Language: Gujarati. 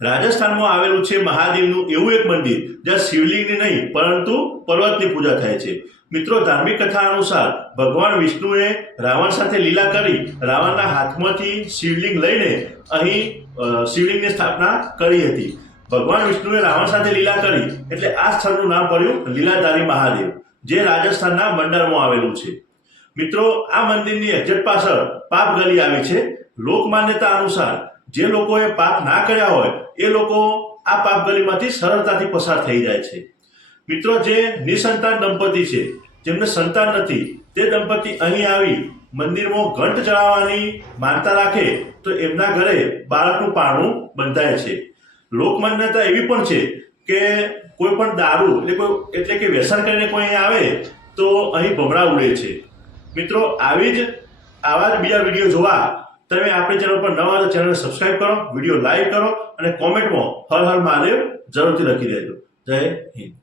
રાજસ્થાનમાં આવેલું છે મહાદેવનું એવું એક મંદિર જ્યાં શિવલિંગની નહીં પરંતુ પર્વતની પૂજા થાય છે। મિત્રો, ધાર્મિક કથા અનુસાર ભગવાન વિષ્ણુએ રાવણ સાથે લીલા કરી રાવણના હાથમાંથી શિવલિંગ લઈને અહીં શિવલિંગની સ્થાપના કરી હતી। ભગવાન વિષ્ણુએ રાવણ સાથે લીલા કરી એટલે આ સ્થળનું નામ પડ્યું લીલાધારી મહાદેવ, જે રાજસ્થાનના મંડારમાં આવેલું છે। મિત્રો, આ મંદિરની એક્ઝેક્ટ પાછળ પાપ ગલી આવી છે। લોકમાન્યતા અનુસાર જે લોકોએ પાપ ના કર્યા હોય એ લોકો આ પાપ ગલીમાંથી સરળતાથી પસાર થઈ જાય છે। મિત્રો, જે નિસંતાન દંપતી છે, જેમને સંતાન નથી, તે દંપતી અહીં આવી મંદિરમાં ઘંટ ચડાવવાની માનતા રાખે તો એમના ઘરે બાળકનું પારણું બંધાય છે। લોકમાન્યતા એવી પણ છે કે કોઈ પણ દારૂ એટલે કે વ્યસન કરીને કોઈ અહીં આવે તો અહીં ભમરા ઉડે છે। મિત્રો, આવા જ બીજા વિડીયો જોવા તમે આપણી ચેનલ પર નવા તો ચેનલને સબસ્ક્રાઇબ કરો, વિડીયો લાઈક કરો અને કોમેન્ટમાં હર હર મહાદેવ જરૂરથી લખી દેજો। જય હિન્દ।